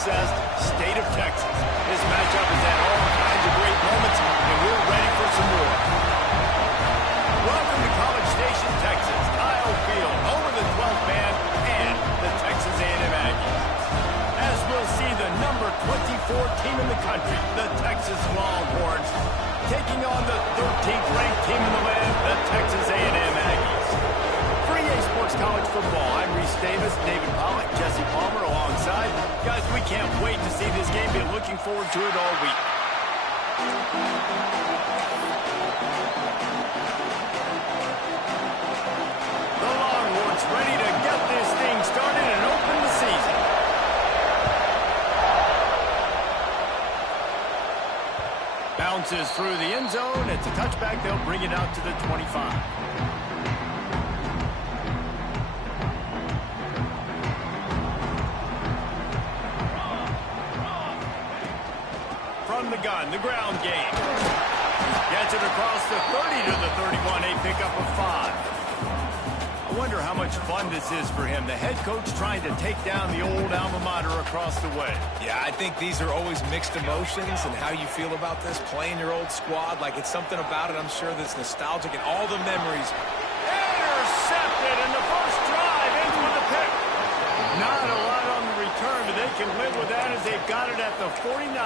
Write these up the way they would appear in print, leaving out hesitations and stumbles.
football-obsessed state of Texas. This matchup has had all kinds of great moments, and we're ready for some more. Welcome to College Station, Texas, Kyle Field, home of the 12th man and the Texas A&M Aggies. As we'll see the number 24 team in the country, the Texas Longhorns, taking on the 13th ranked team in the land, the Texas A&M Aggies. For EA Sports College Football, I'm Reese Davis, David Pollack, Jesse Palmer alongside. Guys, we can't wait to see this game. Been looking forward to it all week. The Longhorns ready to get this thing started and open the season. Bounces through the end zone. It's a touchback. They'll bring it out to the 25. From the gun, the ground game. Gets it across the 30 to the 31. A pickup of 5. I wonder how much fun this is for him. The head coach trying to take down the old alma mater across the way. Yeah, I think these are always mixed emotions and how you feel about this, playing your old squad. Like, it's something about it, I'm sure, that's nostalgic and all the memories. Intercepted, and the first drive ends with a pick. Not a lot on the return, but they can live with that as they've got it at the 49.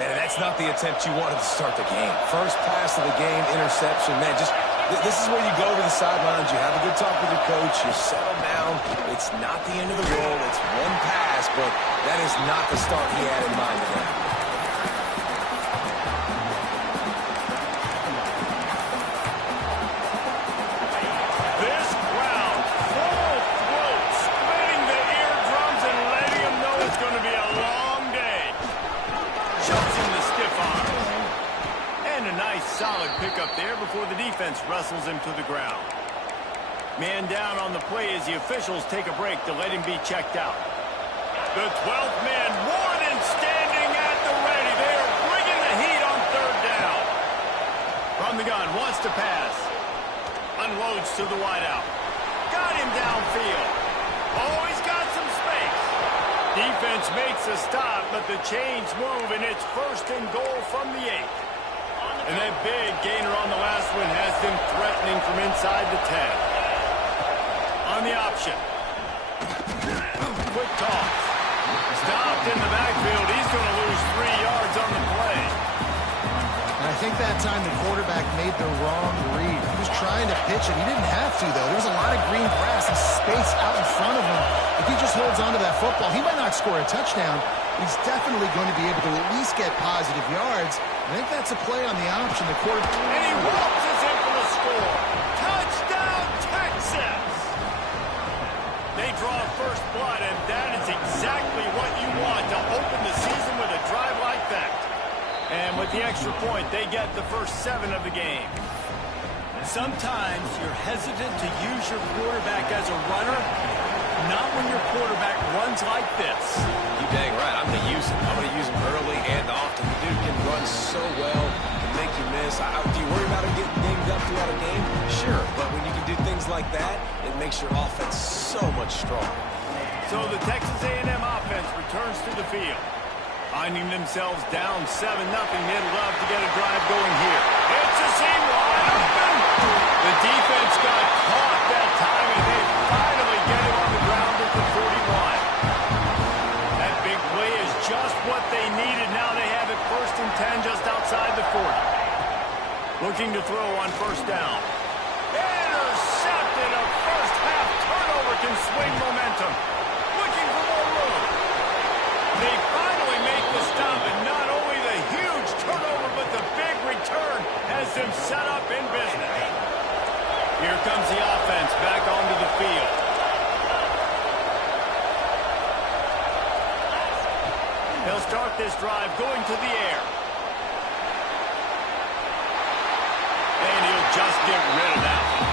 Man, that's not the attempt you wanted to start the game. First pass of the game, interception. Man, this is where you go to the sidelines. You have a good talk with your coach. You settle down. It's not the end of the world. It's one pass, but that is not the start he had in mind today. This crowd, full throat, splitting the eardrums and letting them know it's going to be a long day. Shoves him the stiff arm. And a nice solid pickup there before the defense wrestles him to the ground. Man down on the play as the officials take a break to let him be checked out. The 12th man, one and standing at the ready. They are bringing the heat on third down. From the gun, wants to pass. Unloads to the wideout. Got him downfield. Oh, he's got some space. Defense makes a stop, but the chains move, and it's first and goal from the 8. And that big gainer on the last one has them threatening from inside the 10. On the option. Quick toss. Stopped in the backfield. He's going to lose 3 yards on the play. And I think that time the quarterback made the wrong read. He was trying to pitch it. He didn't have to, though. There was a lot of green grass and space out in front of him. If he just holds on to that football, he might not score a touchdown. He's definitely going to be able to at least get positive yards. I think that's a play on the option. The quarterback. And he waltzes in for the score. Touchdown, Texas! They draw first blood, and that is exactly what you want to open the season with a drive like that. And with the extra point, they get the first 7 of the game. Sometimes you're hesitant to use your quarterback as a runner, not when your quarterback runs like this. You dang right. I'm going to use him. I'm going to use him early and often. The dude can run so well, can make you miss. Do you worry about him getting dinged up throughout a game? Sure, but when you can do things like that, it makes your offense so much stronger. So the Texas A&M offense returns to the field. Finding themselves down 7-0, they'd love to get a drive going here. It's a seam wide open. The defense got caught that time, and they finally get him on the ground at the 41. That big play is just what they needed. Now they have it first and 10 just outside the 40. Looking to throw on first down. Intercepted. A first half turnover can swing momentum. Looking for more room. They finally make the stop, and not only the huge turnover, but the big return has them set up in business. Here comes the offense back onto the field. They'll start this drive going to the air. And he'll just get rid of that one.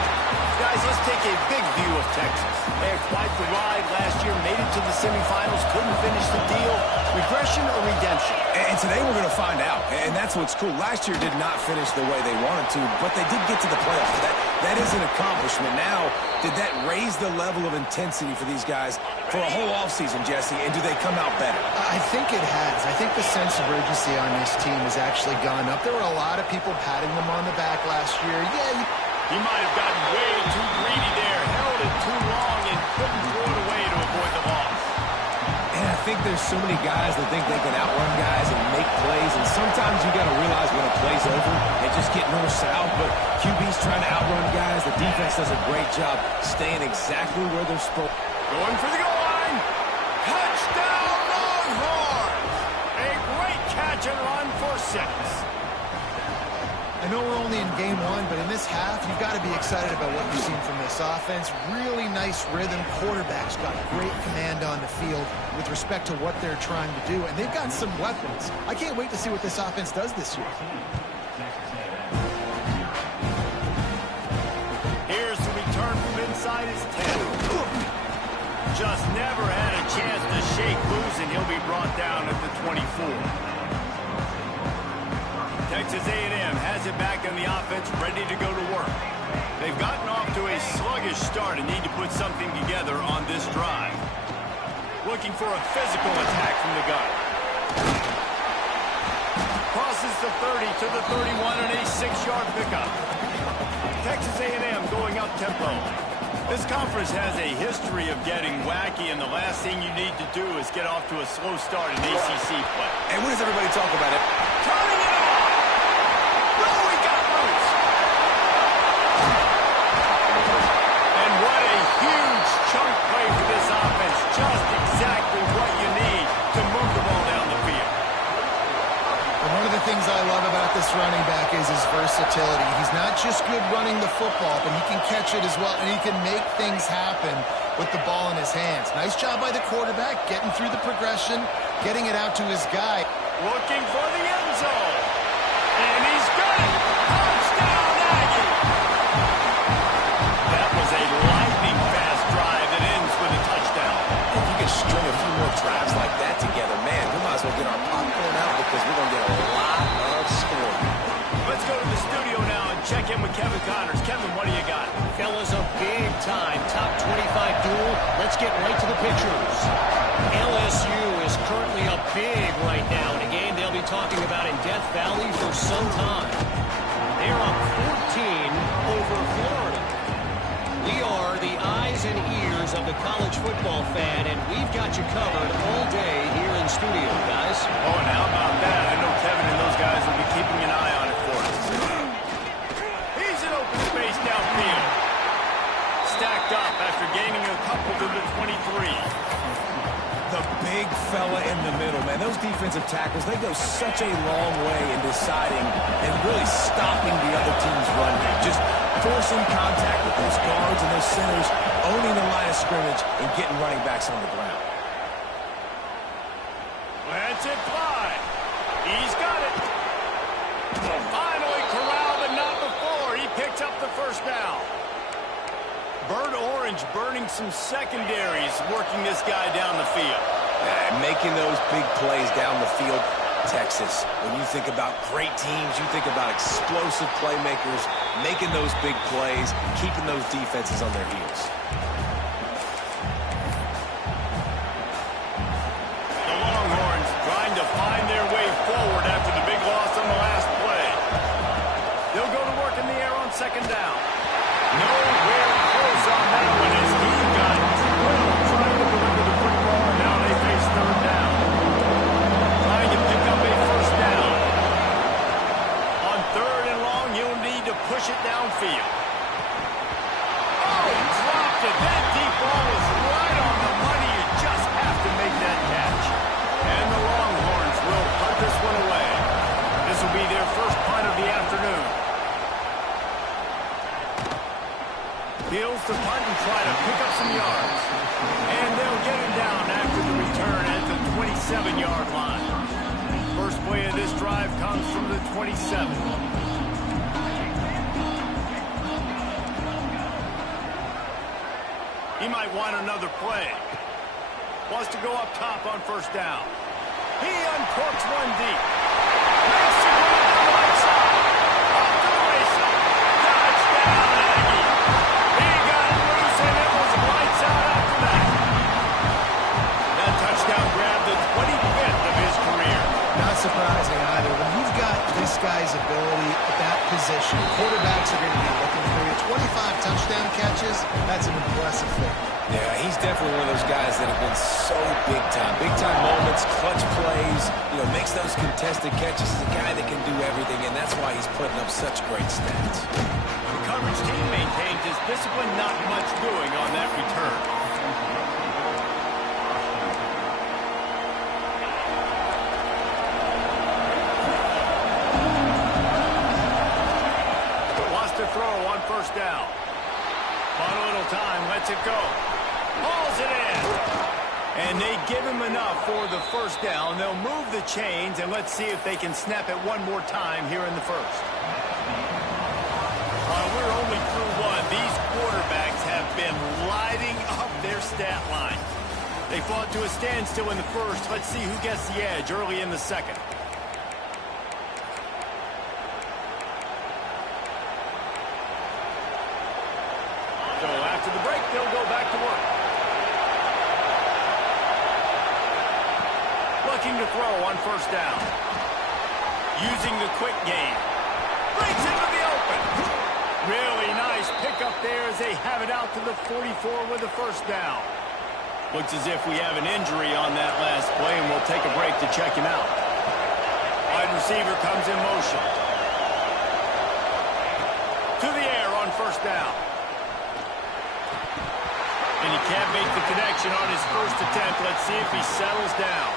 Guys, let's take a big view of Texas. They had quite the ride last year, made it to the semifinals, couldn't finish the deal. Regression or redemption? And today we're going to find out. And that's what's cool. Last year did not finish the way they wanted to, but they did get to the playoffs. That is an accomplishment. Now, did that raise the level of intensity for these guys for a whole offseason, Jesse? And do they come out better? I think it has. I think the sense of urgency on this team has actually gone up. There were a lot of people patting them on the back last year. Yeah, he might have gotten way too greedy there, held it too long, and couldn't throw it away to avoid the loss. And I think there's so many guys that think they can outrun guys and make plays, and sometimes you got to realize when a play's over and just get north-south, but QB's trying to outrun guys. The defense does a great job staying exactly where they're supposed. Going for the goal line. Touchdown, Longhorns! A great catch and run for 6. I know we're only in game 1, but in this half, you've got to be excited about what you've seen from this offense. Really nice rhythm. Quarterback's got great command on the field with respect to what they're trying to do, and they've got some weapons. I can't wait to see what this offense does this year. Here's the return from inside his 10. Just never had a chance to shake loose, and he'll be brought down at the 24. Texas A&M has it back on the offense, ready to go to work. They've gotten off to a sluggish start and need to put something together on this drive. Looking for a physical attack from the gun. Crosses the 30 to the 31 and a 6-yard pickup. Texas A&M going up-tempo. This conference has a history of getting wacky, and the last thing you need to do is get off to a slow start in ACC play. And what does everybody talk about it? Turning it off! Oh, he got loose! And what a huge chunk play for this offense. Just exactly what you need to move the ball down the field. And one of the things I love about this running back is his versatility. He's not just good running the football, but he can catch it as well, and he can make things happen with the ball in his hands. Nice job by the quarterback, getting through the progression, getting it out to his guy. Looking for the end zone. And he's got it. Touchdown, Aggie. That was a lightning-fast drive that ends with a touchdown. If you can string a few more drives like that together, man, we might as well get our popcorn out because we're going to get a lot of scoring. Let's go to the studio now and check in with Kevin Connors. Kevin, what do you got? Fellas, a big-time top 25 duel. Let's get right to the pictures. LSU is currently up big right now in a game they'll be talking about in Death Valley for some time. They're up 14 over Florida. We are the eyes and ears of the college football fan, and we've got you covered all day here in studio, guys. Oh, and how about that? I know Kevin and those guys will be keeping an eye on it for us. He's in open space downfield. Stacked up after gaining a couple to the 23. The big fella in the middle, man. Those defensive tackles, they go such a long way in deciding and really stopping the other team's run game. Just forcing contact with those guards and those centers, owning the line of scrimmage and getting running backs on the ground. Lets it fly. He's got it. Finally corralled, but not before. He picked up the first down. Bird Orange burning some secondaries, working this guy down the field. Making those big plays down the field. Texas, when you think about great teams, you think about explosive playmakers, making those big plays, keeping those defenses on their heels. The Longhorns trying to find their way forward after the big loss on the last play. They'll go to work in the air on second down. Nowhere close on that one as he got drilled trying to deliver the football, and now they face third down. Trying to pick up a first down. On third and long, he'll need to push it downfield. Oh, he dropped it. That deep ball was right on the money. You just have to make that catch. And the Longhorns will punt this one away. This will be their first punt of the afternoon. Fields to punt and try to pick up some yards. And they'll get him down after the return at the 27-yard line. First play of this drive comes from the 27. He might want another play. Wants to go up top on first down. He uncorks one deep. Makes the run down the right side. Off to the races. Touchdown, Aggie. He got loose, and it was lights out after that. That touchdown grabbed the 25th of his career. Not surprising either. When you've got this guy's ability at that position, quarterbacks are going to be looking for you. 25 touchdown catches, that's an impressive thing. Yeah, he's definitely one of those guys that have been so big time. Big time moments, clutch plays, makes those contested catches. He's a guy that can do everything, and that's why he's putting up such great stats. The coverage team maintains his discipline, not much doing on that return. Lost to throw on first down. On a little time, lets it go. Hauls it in. And they give him enough for the first down. They'll move the chains, and let's see if they can snap it one more time here in the first. We're only through one. These quarterbacks have been lighting up their stat line. They fought to a standstill in the first. Let's see who gets the edge early in the second. So after the break, they'll go back to work. Looking to throw on first down. Using the quick game. Breaks into the open. Really nice pickup there as they have it out to the 44 with the first down. Looks as if we have an injury on that last play, and we'll take a break to check him out. Wide receiver comes in motion. To the air on first down. And he can't make the connection on his first attempt. Let's see if he settles down.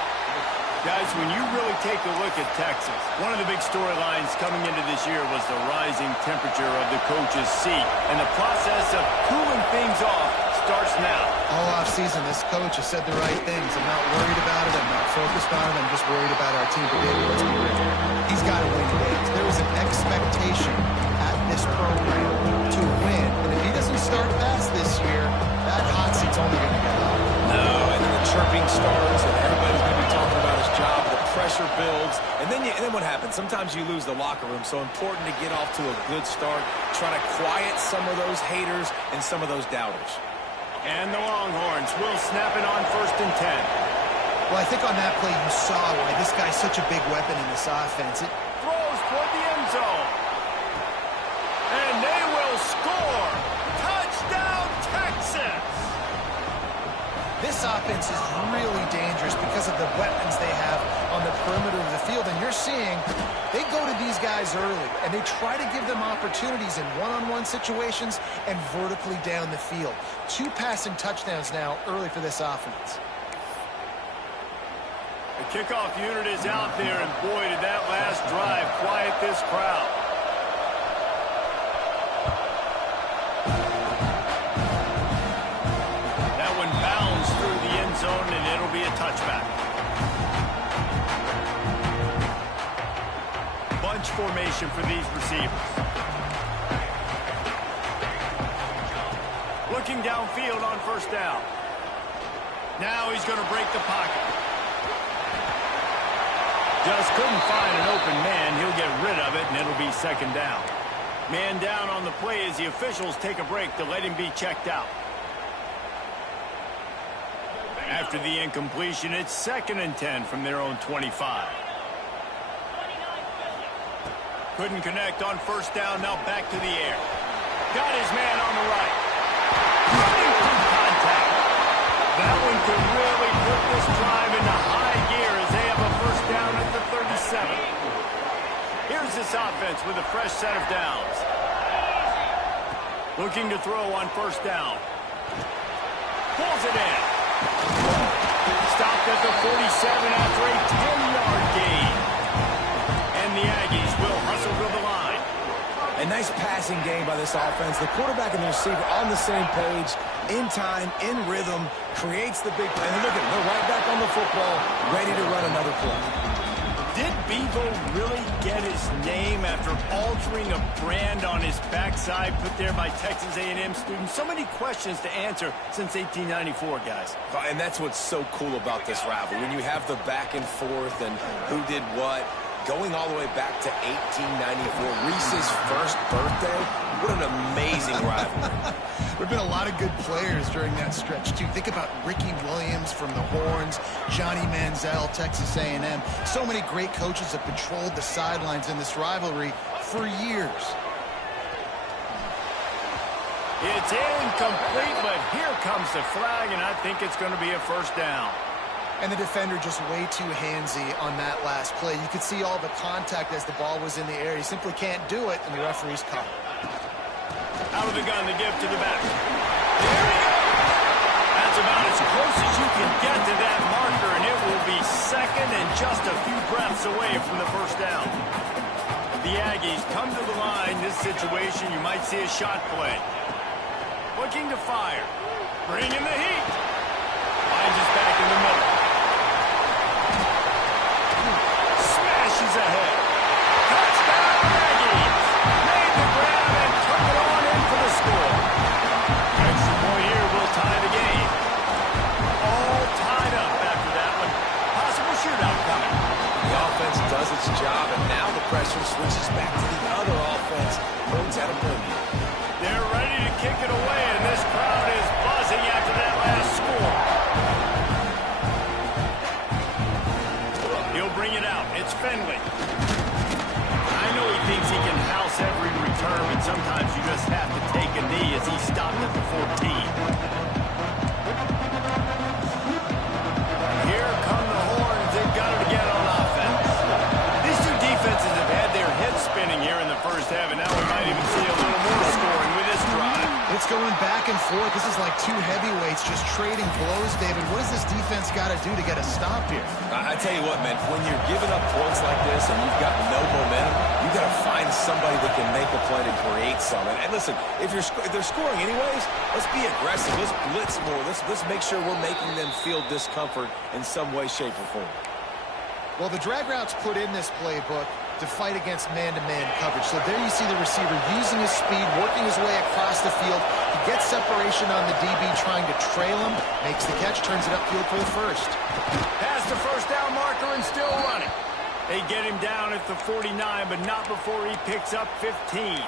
Guys, when you really take a look at Texas, one of the big storylines coming into this year was the rising temperature of the coach's seat. And the process of cooling things off starts now. All offseason, this coach has said the right things. I'm not worried about it. I'm not focused on it. I'm just worried about our team. But David, let's be real. He's got to win games. There is an expectation at this program to win. And if he doesn't start fast this year, that hot seat's only going to get hot. No, and then the chirping starts, and everybody's going to be talking about his job. The pressure builds, and then what happens? Sometimes you lose the locker room. So important to get off to a good start. Try to quiet some of those haters and some of those doubters. And the Longhorns will snap it on 1st and 10. Well, I think on that play you saw why this guy's such a big weapon in this offense. Throws toward the end zone. And they will score. Touchdown, Texas! This offense is really dangerous because of the weapons they have on the perimeter of the field. And you're seeing they go to these guys early, and they try to give them opportunities in one-on-one situations and vertically down the field. 2 passing touchdowns now early for this offense. The kickoff unit is out there, and boy, did that last drive quiet this crowd. That one bounds through the end zone, and it'll be a touchback. Bunch formation for these receivers. Looking downfield on first down. Now he's going to break the pocket. Just couldn't find an open man. He'll get rid of it, and it'll be second down. Man down on the play as the officials take a break to let him be checked out. After the incompletion, it's 2nd and 10 from their own 25. Couldn't connect on first down. Now back to the air. Got his man on the right. Running through contact. That one could really put this drive into high gear as they have a first down at the 37. Here's this offense with a fresh set of downs. Looking to throw on first down. Pulls it in. Stopped at the 47 after a 10-yard gain. And the Aggies will hustle to the line. A nice passing game by this offense. The quarterback and the receiver on the same page, in time, in rhythm, creates the big play. And look at them, they're right back on the football, ready to run another play. Did Bevo really get his name after altering a brand on his backside put there by Texas A&M students? So many questions to answer since 1894, guys. And that's what's so cool about this rivalry. When you have the back and forth and who did what, going all the way back to 1894, Reese's first birthday. What an amazing rivalry. There have been a lot of good players during that stretch, too. Think about Ricky Williams from the Horns, Johnny Manziel, Texas A&M. So many great coaches have patrolled the sidelines in this rivalry for years. It's incomplete, but here comes the flag, and I think it's going to be a first down. And the defender just way too handsy on that last play. You could see all the contact as the ball was in the air. He simply can't do it, and the referee's caught. Out of the gun to give to the back. There he goes! That's about as close as you can get to that marker, and it will be second and just a few breaths away from the first down. The Aggies come to the line. This situation, you might see a shot play. Looking to fire. Bringing the heat. Finds us back in the middle. Smashes ahead. Touchdown, Aggies! Made the grab and took it on in for the score. Extra point here will tie the game. All tied up after that one. Possible shootout coming. The offense does its job, and now the pressure switches back to the other offense. Rhodes had a premium. They're ready to kick it away, and this crowd is buzzing after that last score. He'll bring it out. It's Finley. I know he thinks he can house every return, but sometimes you just have to take a knee as he stopped at the 14. Here come the Horns. They've got it again on offense. These two defenses have had their heads spinning here in the first half, and now we might even see a little more scoring with this drive. It's going back and forth. This is like two heavyweights just trading blows, David. What does this defense got to do to get a stop here? I tell you what, man, when you're giving up points like this and you've got no momentum, you got to find somebody that can make a play to create something. And listen, if they're scoring anyways, let's be aggressive. Let's blitz more. Let's make sure we're making them feel discomfort in some way, shape, or form. Well, the drag routes put in this playbook to fight against man-to-man coverage. So there you see the receiver using his speed, working his way across the field. He gets separation on the DB trying to trail him, makes the catch, turns it upfield for the first. Past the first down marker and still running. They get him down at the 49, but not before he picks up 15.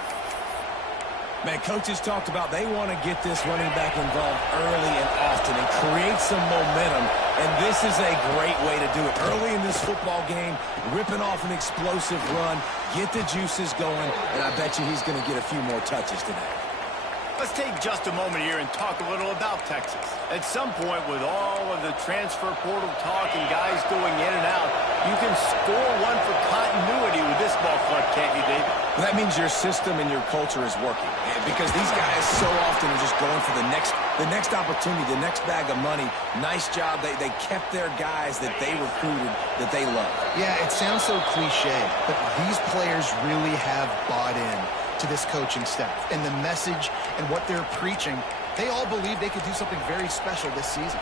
Man, coaches talked about they want to get this running back involved early and often and create some momentum, and this is a great way to do it. Early in this football game, ripping off an explosive run, get the juices going, and I bet you he's going to get a few more touches today. Let's take just a moment here and talk a little about Texas. At some point, with all of the transfer portal talk and guys going in and out, you can score one for continuity with this ball club, can't you, David? That means your system and your culture is working, because these guys so often are just going for the next opportunity, the next bag of money. Nice job. They kept their guys that they recruited, that they love. Yeah, it sounds so cliche, but these players really have bought in to this coaching staff and the message and what they're preaching. They all believe they could do something very special this season.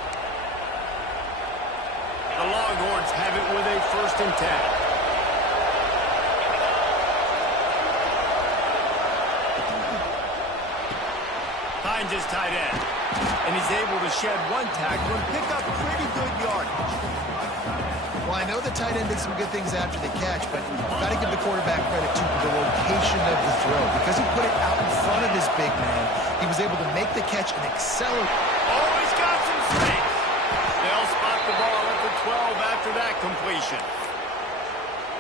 The Longhorns have it with a 1st and 10. Finds his tight end, and he's able to shed one tackle and pick up pretty good yardage. Well, I know the tight end did some good things after the catch, but you've got to give the quarterback credit to the location of the throw. Because he put it out in front of his big man, he was able to make the catch and accelerate. Oh, he's got some space. They'll spot the ball at the 12 after that completion.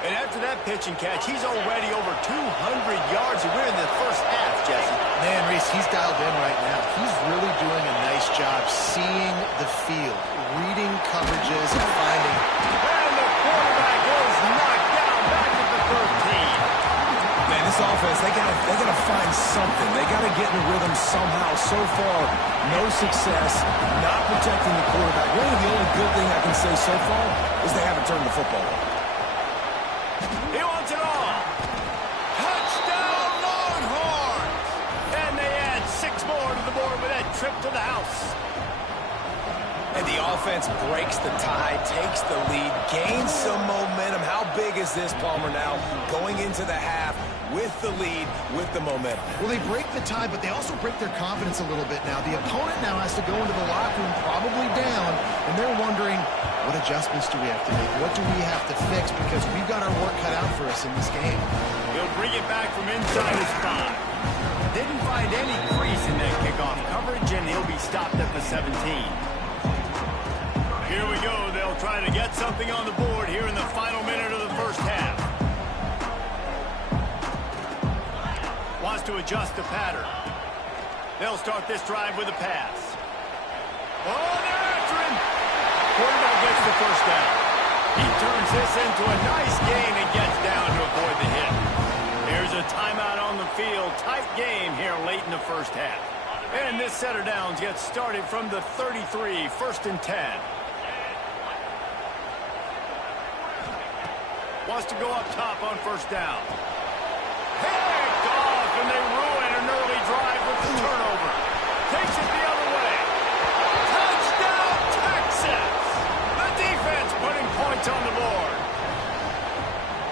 And after that pitch and catch, he's already over 200 yards, and we're in the first half, Jesse. Man, Reese, he's dialed in right now. He's really doing a nice job seeing the field, reading coverages, and finding. And the quarterback is knocked down back at the 13. Man, this offense, they gotta find something. They gotta get in the rhythm somehow. So far, no success, not protecting the quarterback. Really, the only good thing I can say so far is they haven't turned the football over. He wants it all. Touchdown, Longhorns! And they add 6 more to the board with that trip to the house. And the offense breaks the tie, takes the lead, gains some momentum. How big is this, Palmer, now going into the half with the lead, with the momentum? Well, they break the tie, but they also break their confidence a little bit now. The opponent now has to go into the locker room probably down, and they're wondering, what adjustments do we have to make? What do we have to fix? Because we've got our work cut out for us in this game. He'll bring it back from inside his 5. Didn't find any crease in that kickoff coverage, and he'll be stopped at the 17. Here we go. They'll try to get something on the board here in the final minute of the first half. Wants to adjust the pattern. They'll start this drive with a pass. Oh, they're after him. Quarterback gets the first down. He turns this into a nice gain and gets down to avoid the hit. Here's a timeout on the field. Tight game here late in the first half. And this set of downs gets started from the 33, 1st and 10. Wants to go up top on first down. Picked off, and they ruin an early drive with the turnover. Takes it the other way. Touchdown, Texas! The defense putting points on the board.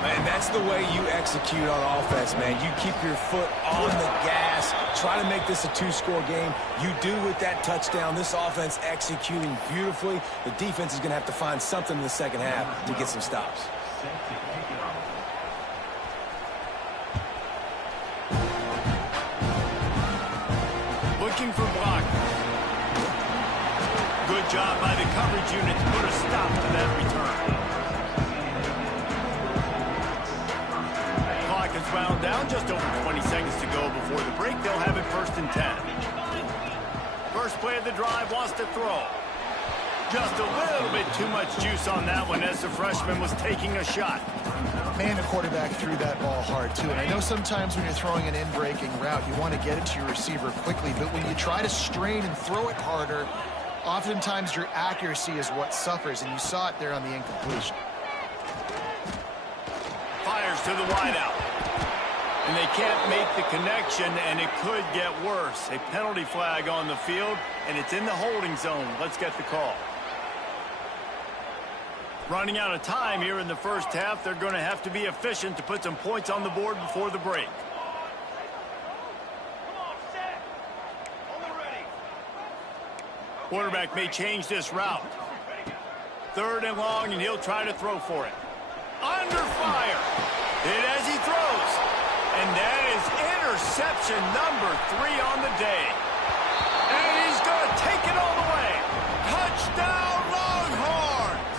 Man, that's the way you execute on offense, man. You keep your foot on the gas, try to make this a 2-score game. You do with that touchdown. This offense executing beautifully. The defense is going to have to find something in the second half to get some stops. Looking for block. Good job by the coverage unit to put a stop to that return. Clock is wound down. Just over 20 seconds to go before the break. They'll have it 1st and 10. First play of the drive, wants to throw. Just a little bit too much juice on that one as the freshman was taking a shot. Man, the quarterback threw that ball hard, too. And I know sometimes when you're throwing an in-breaking route, you want to get it to your receiver quickly. But when you try to strain and throw it harder, oftentimes your accuracy is what suffers. And you saw it there on the incompletion. Fires to the wideout. And they can't make the connection, and it could get worse. A penalty flag on the field, and it's in the holding zone. Let's get the call. Running out of time here in the first half. They're going to have to be efficient to put some points on the board before the break. Quarterback may change this route. 3rd and long, and he'll try to throw for it. Under fire. Hit as he throws. And that is interception number 3 on the day. And he's going to take it all the way. Touchdown, Longhorns!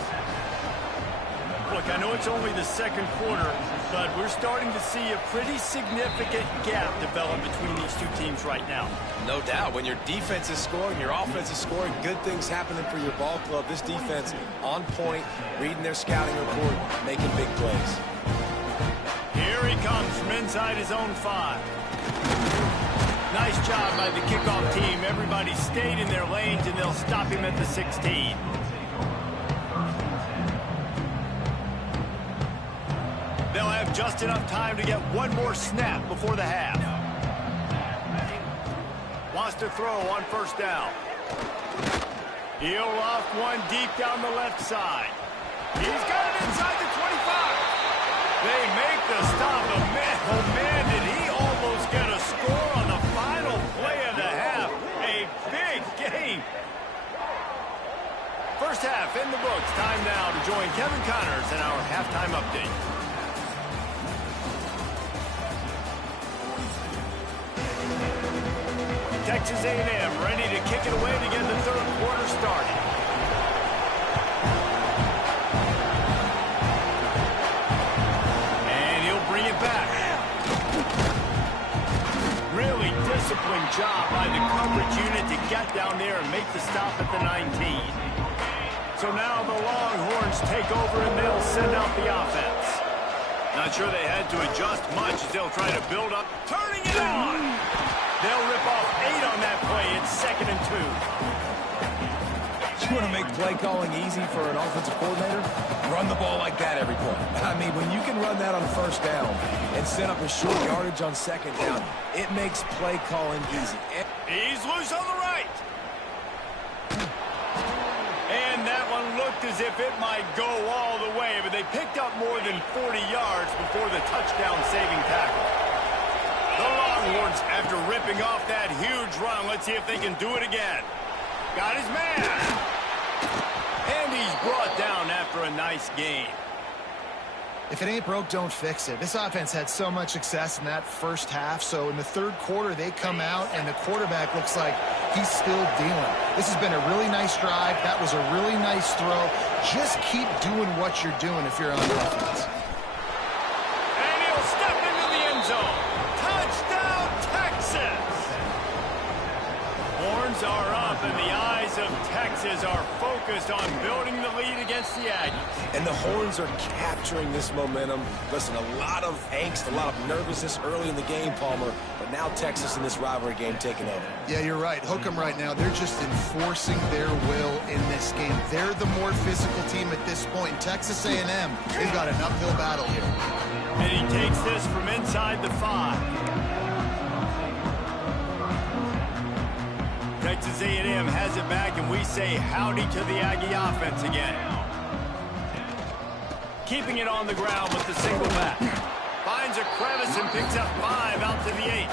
Look, I know it's only the second quarter, but we're starting to see a pretty significant gap develop between these two teams right now. No doubt. When your defense is scoring, your offense is scoring, good things happening for your ball club. This defense on point, reading their scouting report, making big plays. Here he comes from inside his own 5. Nice job by the kickoff team. Everybody stayed in their lanes, and they'll stop him at the 16. They'll have just enough time to get one more snap before the half. Wants to throw on first down. He'll loft one deep down the left side. He's got it inside the 25. They make the stop. Oh, man, did he almost get a score on the final play of the half. A big game. First half in the books. Time now to join Kevin Connors in our halftime update. Texas A&M ready to kick it away to get the third quarter started. Really disciplined job by the coverage unit to get down there and make the stop at the 19. So now the Longhorns take over and they'll send out the offense. Not sure they had to adjust much as they'll try to build up. Turning it on! They'll rip off 8 on that play. It's 2nd and 2. You want to make play calling easy for an offensive coordinator? Run the ball like that every play. I mean, when you can run that on first down and set up a short yardage on second down, it makes play calling easy. He's loose on the right. And that one looked as if it might go all the way, but they picked up more than 40 yards before the touchdown-saving tackle. The Longhorns, after ripping off that huge run, let's see if they can do it again. Got his man. And he's brought down after a nice gain. If it ain't broke, don't fix it. This offense had so much success in that first half, so in the third quarter, they come out, and the quarterback looks like he's still dealing. This has been a really nice drive. That was a really nice throw. Just keep doing what you're doing if you're on offense. And he'll step into the end zone. Touchdown, Texas! Horns are up, and the eyes of Texas are focused on building the lead against the Aggies. And the Horns are capturing this momentum. Listen, a lot of angst, a lot of nervousness early in the game, Palmer, but now Texas in this rivalry game taking over. Yeah, you're right. Hook 'em right now. They're just enforcing their will in this game. They're the more physical team at this point. Texas A&M, they've got an uphill battle here. And he takes this from inside the 5. Texas A&M has it back, and we say howdy to the Aggie offense again. Keeping it on the ground with the single back. Finds a crevice and picks up 5 out to the 8.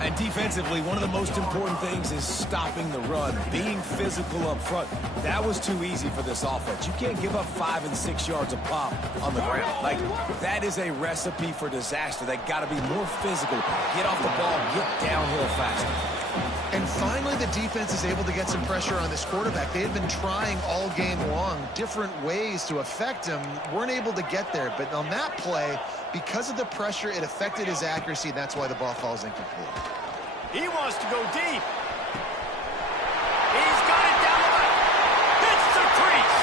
And defensively, one of the most important things is stopping the run, being physical up front. That was too easy for this offense. You can't give up 5 and 6 yards a pop on the ground. Like, that is a recipe for disaster. They got to be more physical, get off the ball, get downhill faster. And finally, the defense is able to get some pressure on this quarterback. They had been trying all game long different ways to affect him. Weren't able to get there. But on that play, because of the pressure, it affected his accuracy. And that's why the ball falls incomplete. He wants to go deep. He's got it down the left. Hits the crease.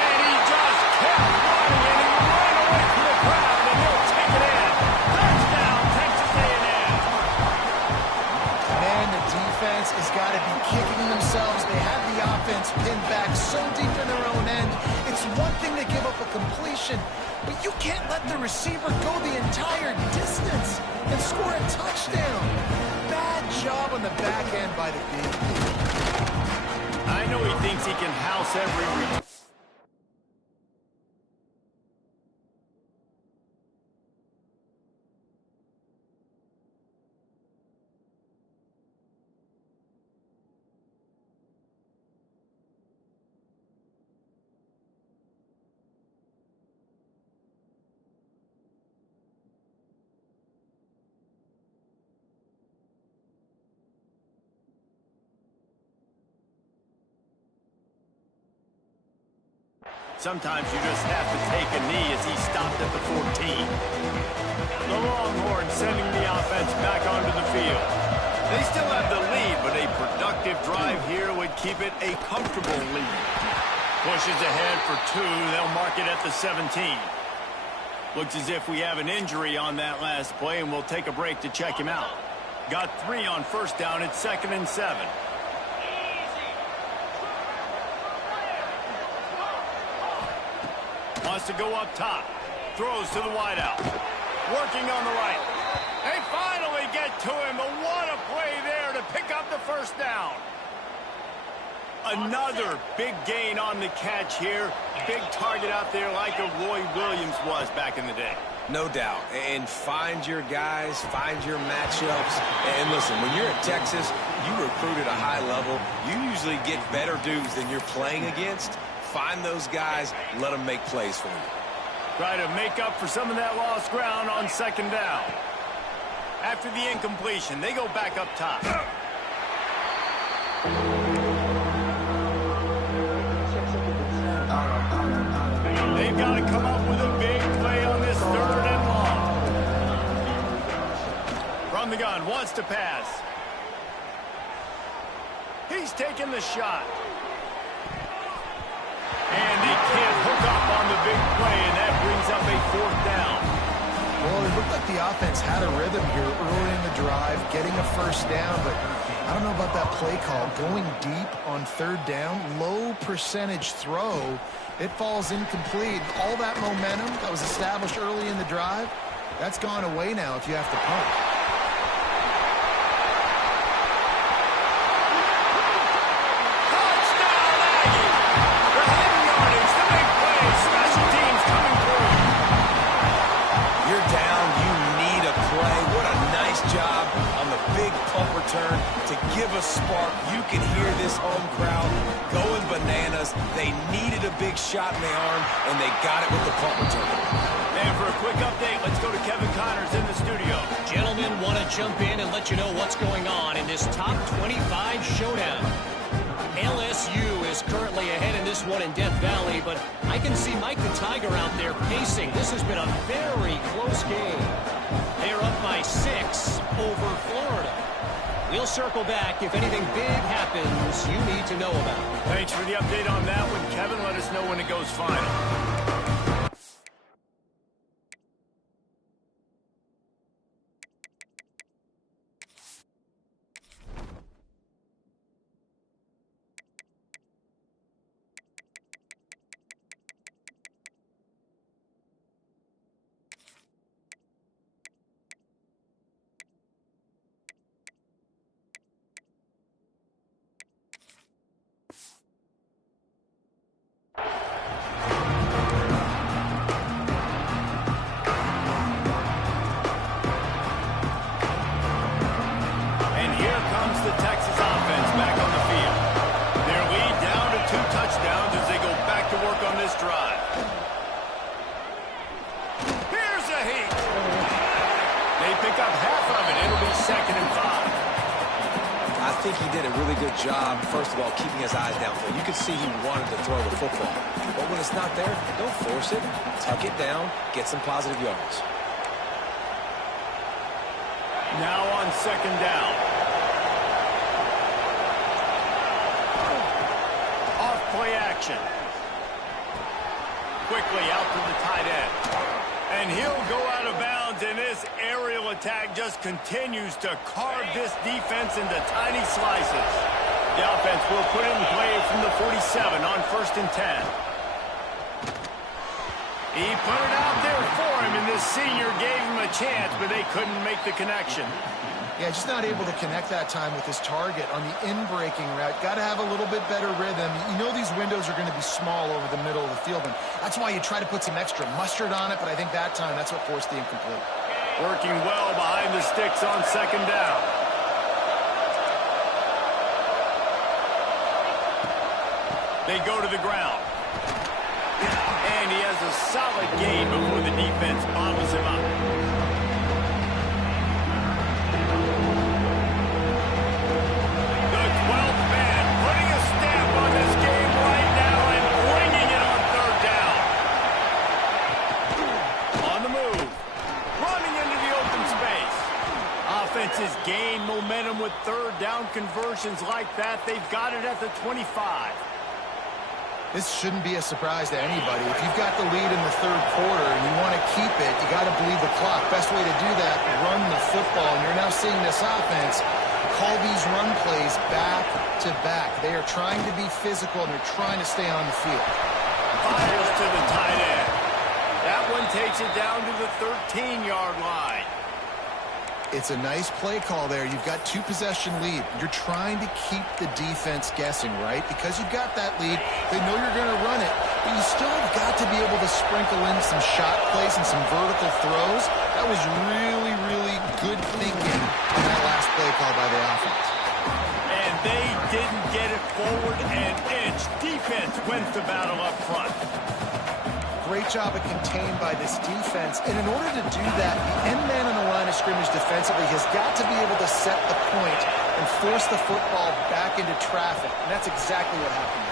And he just kept running, and he ran away from the crowd, and he'll take it in. Touchdown, Texas A&M. Man, the defense has got to be kicking themselves. They have the offense pinned back so deep in their own end. It's one thing to give up a completion, but you can't let the receiver go the entire distance and score a touchdown. Bad job on the back end by the D. I know he thinks he can house every... Sometimes you just have to take a knee as he stopped at the 14. The Longhorns sending the offense back onto the field. They still have the lead, but a productive drive here would keep it a comfortable lead. Pushes ahead for 2. They'll mark it at the 17. Looks as if we have an injury on that last play, and we'll take a break to check him out. Got 3 on first down. It's 2nd and 7. Wants to go up top. Throws to the wideout. Working on the right. They finally get to him, but what a play there to pick up the first down. Another big gain on the catch here. Big target out there like a Roy Williams was back in the day. No doubt. And find your guys, find your matchups. And listen, when you're at Texas, you recruit at a high level. You usually get better dudes than you're playing against. Find those guys, let them make plays for you. Try to make up for some of that lost ground on 2nd down. After the incompletion, they go back up top. They've got to come up with a big play on this 3rd and long. From the gun, wants to pass. He's taking the shot. And he can't hook up on the big play, and that brings up a 4th down. Well, it looked like the offense had a rhythm here early in the drive, getting a first down, but I don't know about that play call. Going deep on 3rd down, low percentage throw, it falls incomplete. All that momentum that was established early in the drive, that's gone away now if you have to punt. Touchdown, Aggies! The heavy yardage to make a spark. You can hear this home crowd going bananas. They needed a big shot in the arm, and they got it with the punt return. And for a quick update, let's go to Kevin Connors in the studio. Gentlemen, want to jump in and let you know what's going on in this top 25 showdown. LSU is currently ahead in this one in Death Valley, but I can see Mike the Tiger out there pacing. This has been a very close game. They are up by 6 over Florida. We'll circle back if anything big happens you need to know about. Thanks for the update on that one, Kevin. Let us know when it goes final. I think he did a really good job, first of all, keeping his eyes downfield. You could see he wanted to throw the football. But when it's not there, don't force it. Tuck it down. Get some positive yards. Now on second down. Off play action. Quickly out to the tight end. And he'll go out of bounds, and this aerial attack just continues to carve this defense into tiny slices. The offense will put it in play from the 47 on 1st and 10. He put it out there for him, and this senior gave him a chance, but they couldn't make the connection. Yeah, just not able to connect that time with his target on the in-breaking route. Got to have a little bit better rhythm. You know these windows are going to be small over the middle of the field, and that's why you try to put some extra mustard on it, but I think that time that's what forced the incomplete. Working well behind the sticks on second down. They go to the ground. And he has a solid gain before the defense bottles him up. The 12th man putting a stamp on this game right now and bringing it on third down. On the move. Running into the open space. Offenses gain momentum with third down conversions like that. They've got it at the 25. This shouldn't be a surprise to anybody. If you've got the lead in the third quarter and you want to keep it, you got to bleed the clock. Best way to do that, run the football. And you're now seeing this offense call these run plays back to back. They are trying to be physical, and they're trying to stay on the field. Fires to the tight end. That one takes it down to the 13-yard line. It's a nice play call there. You've got 2-possession lead. You're trying to keep the defense guessing, right? Because you've got that lead, they know you're going to run it, but you still have got to be able to sprinkle in some shot plays and some vertical throws. That was really, really good thinking on that last play call by the offense. And they didn't get it forward an inch. Defense wins the battle up front. Great job of contained by this defense. And in order to do that, the end man on the line of scrimmage defensively has got to be able to set the point and force the football back into traffic. And that's exactly what happened.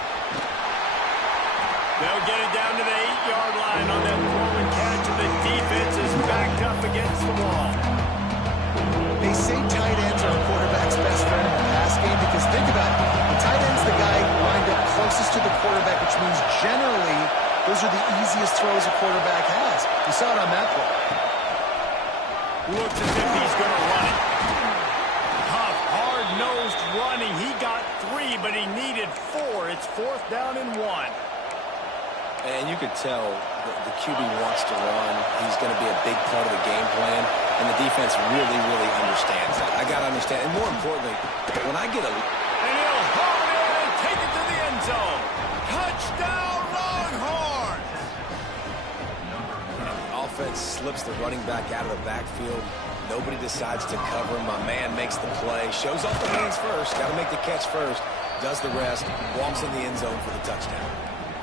They'll get it down to the 8-yard line on that throw and catch, and the defense is backed up against the wall. They say tight ends are a quarterback's best friend in the pass game because think about it. The tight end's the guy lined up closest to the quarterback, which means generally those are the easiest throws a quarterback has. You saw it on that play. Looks as if he's going to run it. Tough, hard-nosed running. He got 3, but he needed 4. It's 4th down and 1. And you could tell the QB wants to run. He's going to be a big part of the game plan, and the defense really, really understands that. I got to understand. And more importantly, when I get a... And he'll hold it and take it to the end zone. Touchdown, Longhorns! Offense slips the running back out of the backfield. Nobody decides to cover him. My man makes the play. Shows off the hands first. Got to make the catch first. Does the rest. Walks in the end zone for the touchdown.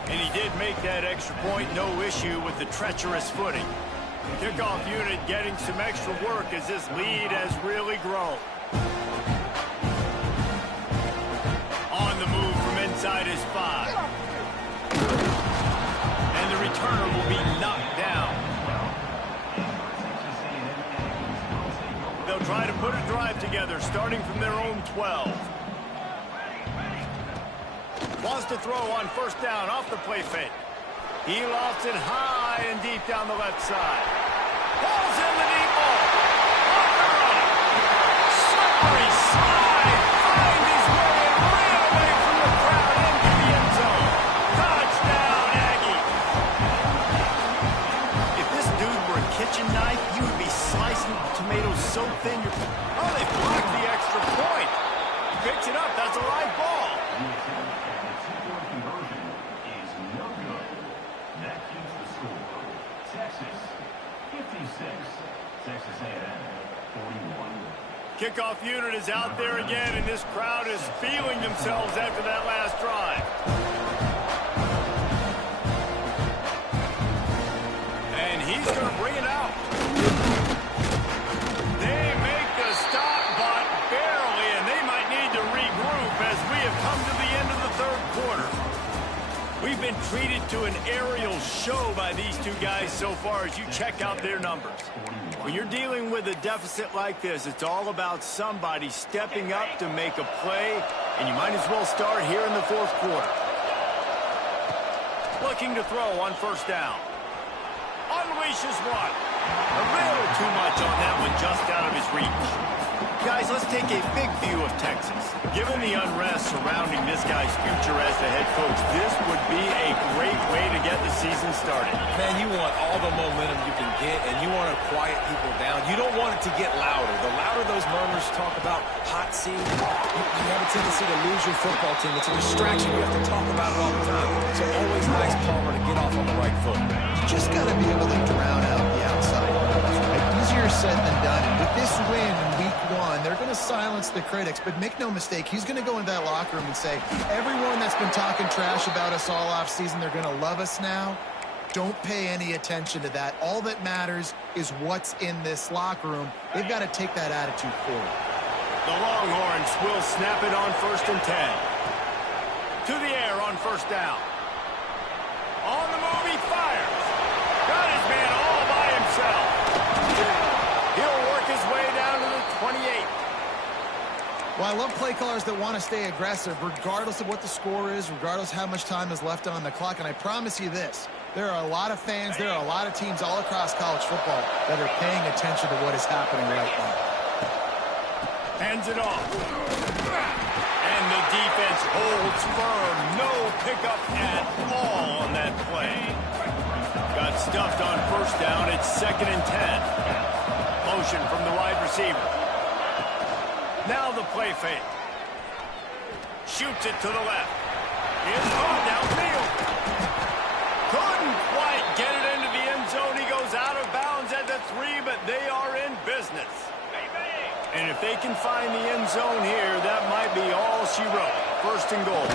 And he did make that extra point. No issue with the treacherous footing. Kickoff unit getting some extra work as this lead has really grown. On the move from inside his 5. And the returner will be knocked down. They'll try to put a drive together, starting from their own 12. Wants to throw on first down off the play fake. He lofts it high and deep down the left side. Balls in the deep ball. Off the run. Slippery slide. Find his way and ran away from the crowd into the end zone. Touchdown, Aggie. If this dude were a kitchen knife, he would be slicing tomatoes so thin. Oh, they blocked the extra point. He picks it up. That's a live ball. Texas A&M 41. Kickoff unit is out there again, and this crowd is feeling themselves after that last drive. And he's going to bring it out. They make the stop, but barely, and they might need to regroup as we have come to the end of the third quarter. We've been treated to an aerial show by these two guys so far as you check out their numbers. When you're dealing with a deficit like this, it's all about somebody stepping up to make a play, and you might as well start here in the fourth quarter. Looking to throw on first down. Unleashes one. A little too much on that one, just out of his reach. Guys, let's take a big view of Texas. Given the unrest surrounding this guy's future as the head coach, this would be a great way to get the season started. Man, you want all the momentum you can get, and you want to quiet people down. You don't want it to get louder. The louder those murmurs talk about hot seat, you have a tendency to lose your football team. It's a distraction. You have to talk about it all the time. So always nice, Palmer, to get off on the right foot. You just got to be able to drown out the outside noise, right? Easier said than done. And with this win in week 1, they're going to silence the critics. But make no mistake, he's going to go into that locker room and say, everyone that's been talking trash about us all offseason, they're going to love us now. Don't pay any attention to that. All that matters is what's in this locker room. They've got to take that attitude forward. The Longhorns will snap it on 1st and 10. To the air on first down. On the move, he fires. Got his man all by himself. He'll work his way down to the 28. Well, I love play callers that want to stay aggressive, regardless of what the score is, regardless of how much time is left on the clock. And I promise you this, there are a lot of fans, there are a lot of teams all across college football that are paying attention to what is happening right now. Hands it off. And the defense holds firm. No pickup at all on that play. Got stuffed on first down. It's 2nd and 10. Motion from the wide receiver. Now the play fake. Shoots it to the left. Here's going downfield. Couldn't quite get it into the end zone. He goes out of bounds at the 3, but they are in business. And if they can find the end zone here, that might be all she wrote. 1st and goal.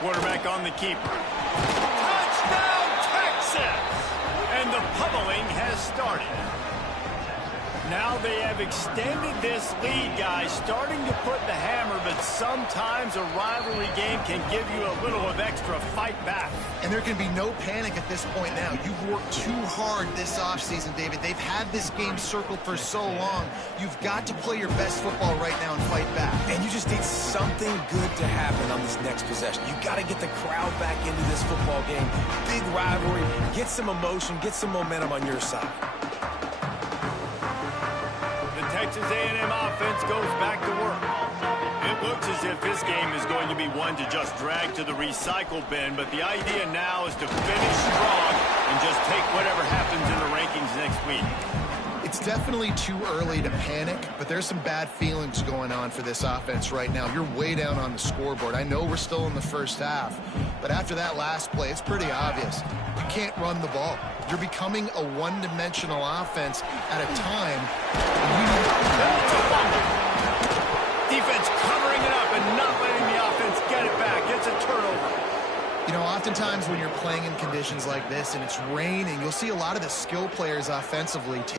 Quarterback on the keeper. Touchdown, Texas! And the pummeling has started. Now they have extended this lead, guys, starting to put the hammer, but sometimes a rivalry game can give you a little of extra fight back. And there can be no panic at this point now. You've worked too hard this offseason, David. They've had this game circled for so long. You've got to play your best football right now and fight back. And you just need something good to happen on this next possession. You got to get the crowd back into this football game. Big rivalry. Get some emotion. Get some momentum on your side. Texas A&M offense goes back to work. It looks as if this game is going to be one to just drag to the recycle bin, but the idea now is to finish strong and just take whatever happens in the rankings next week. It's definitely too early to panic, but there's some bad feelings going on for this offense right now. You're way down on the scoreboard. I know we're still in the first half, but after that last play, it's pretty obvious. You can't run the ball. You're becoming a one-dimensional offense at a time. Defense covering it up and not letting the offense get it back. It's a turnover. You know, oftentimes when you're playing in conditions like this and it's raining, you'll see a lot of the skill players offensively take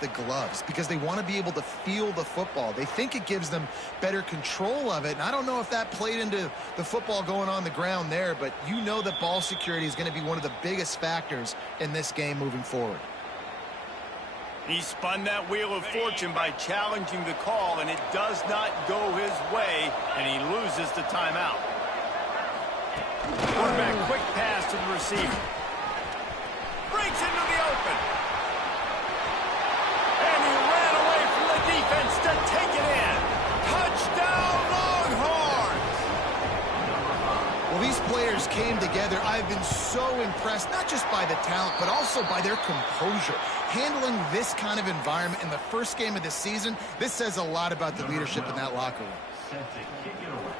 the gloves because they want to be able to feel the football. They think it gives them better control of it, and I don't know if that played into the football going on the ground there, but you know that ball security is going to be one of the biggest factors in this game moving forward. He spun that wheel of fortune by challenging the call, and it does not go his way, and he loses the timeout. Quarterback quick pass to the receiver. Breaks into the open. And he ran away from the defense to take it in. Touchdown, Longhorns! Well, these players came together. I've been so impressed, not just by the talent, but also by their composure. Handling this kind of environment in the first game of the season, this says a lot about the leadership in that locker room. Set to kick it away.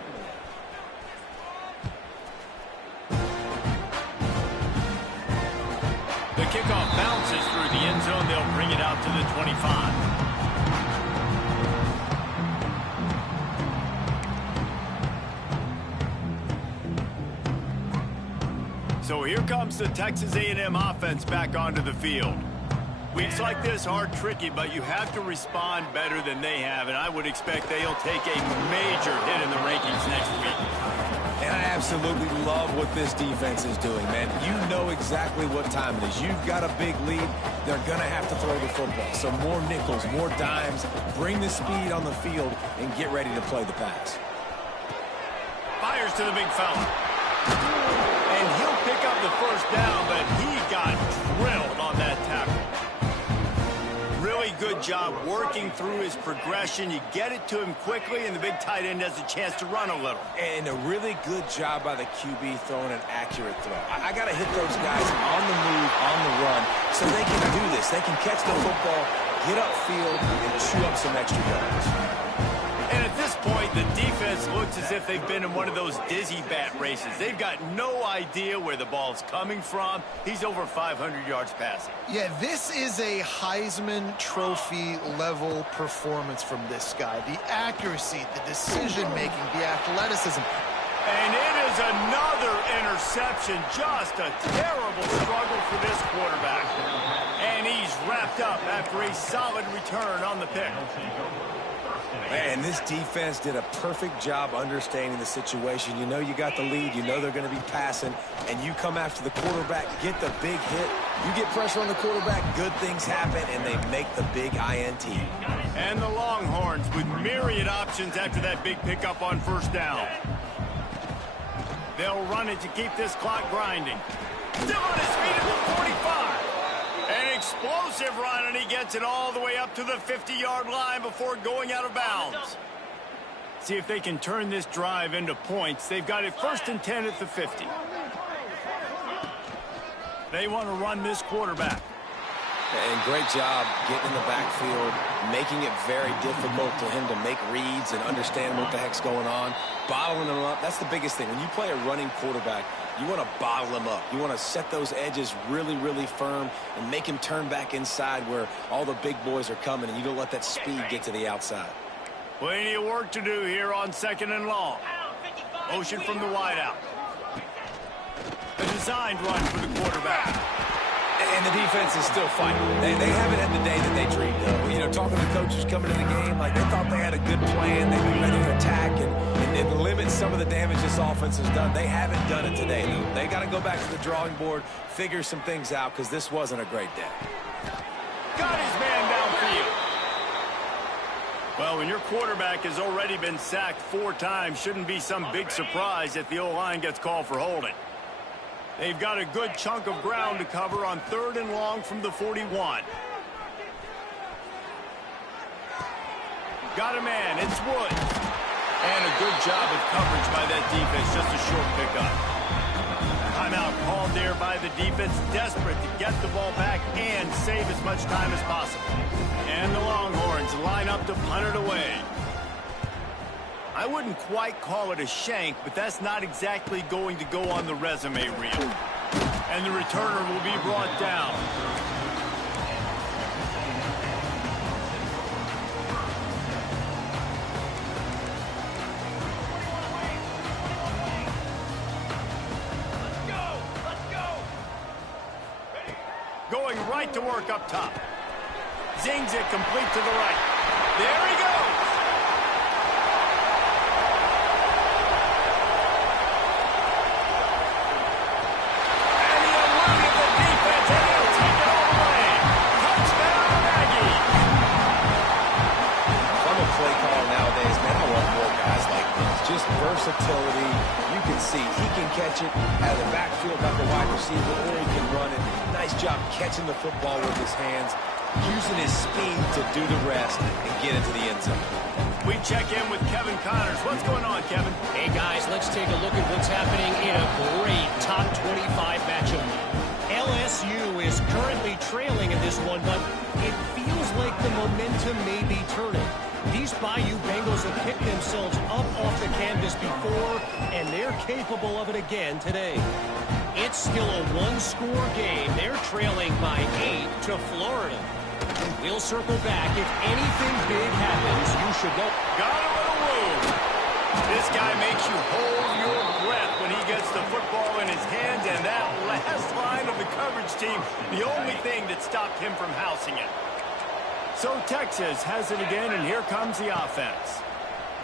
The kickoff bounces through the end zone. They'll bring it out to the 25. So here comes the Texas A&M offense back onto the field. Weeks like this are tricky, but you have to respond better than they have, and I would expect they'll take a major hit in the rankings next week. And I absolutely love what this defense is doing, man. You know exactly what time it is. You've got a big lead. They're going to have to throw the football. So more nickels, more dimes, bring the speed on the field, and get ready to play the pass. Fires to the big fella. And he'll pick up the first down, but he got drilled on that tackle. Really good job working through his progression. You get it to him quickly, and the big tight end has a chance to run a little. And a really good job by the QB throwing an accurate throw. I got to hit those guys on the move, on the run, so they can do this. They can catch the football, get upfield, and chew up some extra yards. And at this point, the defense looks as if they've been in one of those dizzy bat races. They've got no idea where the ball's coming from. He's over 500 yards passing. Yeah, this is a Heisman Trophy level performance from this guy. The accuracy, the decision-making, the athleticism. And it is another interception. Just a terrible struggle for this quarterback. And he's wrapped up after a solid return on the pick. Man, this defense did a perfect job understanding the situation. You know you got the lead. You know they're going to be passing. And you come after the quarterback, get the big hit. You get pressure on the quarterback, good things happen, and they make the big INT. And the Longhorns with myriad options after that big pickup on first down. They'll run it to keep this clock grinding. Still on his feet at the 45. An explosive run, and he gets it all the way up to the 50-yard line before going out of bounds. See if they can turn this drive into points. They've got it 1st and 10 at the 50. They want to run this quarterback. And great job getting in the backfield, making it very difficult to him to make reads and understand what the heck's going on, bottling them up. That's the biggest thing. When you play a running quarterback, you want to bottle them up. You want to set those edges really, really firm and make him turn back inside where all the big boys are coming, and you don't let that speed get to the outside. Plenty of work to do here on 2nd and long. Motion from the wideout. A designed run for the quarterback. And the defense is still fighting. They haven't had the day that they dreamed of. You know, talking to coaches coming to the game, like they thought they had a good plan. They've been ready to attack and limit some of the damage this offense has done. They haven't done it today, though. They got to go back to the drawing board, figure some things out, because this wasn't a great day. Got his man downfield. Well, when your quarterback has already been sacked 4 times, shouldn't be some big surprise if the O-line gets called for holding. They've got a good chunk of ground to cover on 3rd and long from the 41. Got a man. It's Woods. And a good job of coverage by that defense. Just a short pickup. Timeout called there by the defense, desperate to get the ball back and save as much time as possible. And the Longhorns line up to punt it away. I wouldn't quite call it a shank, but that's not exactly going to go on the resume reel. And the returner will be brought down. Going right to work up top. Zings it complete to the right. There he goes. And he eluded the defense, and he'll take it all the way. Touchdown, Aggies. If I'm a play caller nowadays, man, I want more guys like this. Just versatility. You can see he can catch it out of the backfield like a wide receiver, or he can run it. Nice job catching the football with his hands, using his speed to do the rest and get into the end zone. We check in with Kevin Connors. What's going on, Kevin? Hey, guys, let's take a look at what's happening in a great top 25 matchup. LSU is currently trailing in this one, but it feels like the momentum may be turning. These Bayou Bengals have picked themselves up off the canvas before, and they're capable of it again today. It's still a one-score game. They're trailing by 8 to Florida. We'll circle back. If anything big happens, you should know. Got a little room. This guy makes you hold your breath when he gets the football in his hands, and that last line of the coverage team, the only thing that stopped him from housing it. So Texas has it again, and here comes the offense.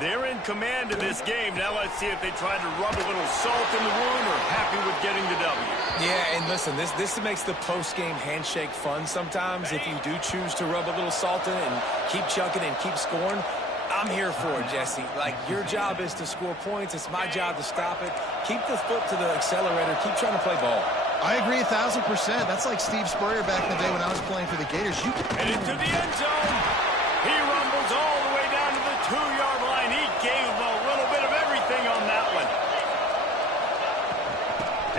They're in command of this game. Now let's see if they try to rub a little salt in the wound or happy with getting the W. Yeah, and listen, this makes the post-game handshake fun sometimes. If you do choose to rub a little salt in it and keep chucking and keep scoring, I'm here for it, Jesse. Like, your job is to score points. It's my job to stop it. Keep the foot to the accelerator. Keep trying to play ball. I agree 1,000%. That's like Steve Spurrier back in the day when I was playing for the Gators. And into the end zone. He rumbles all the way down to the 2-yard line. He gave him a little bit of everything on that one.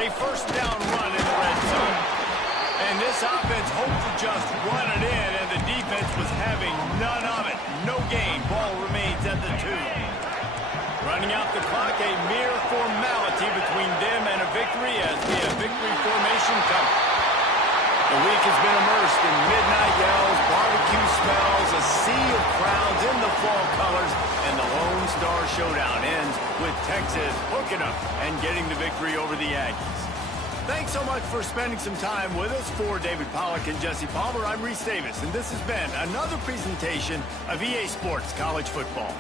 A first down run in the red zone. And this offense hoped to just run it in, and the defense was having none of it. No gain. Ball remains at the 2. Running out the clock, a mere formality between them and a victory as we have victory formation coming. The week has been immersed in midnight yells, barbecue smells, a sea of crowds in the fall colors, and the Lone Star Showdown ends with Texas hooking up and getting the victory over the Aggies. Thanks so much for spending some time with us. For David Pollack and Jesse Palmer, I'm Reese Davis, and this has been another presentation of EA Sports College Football.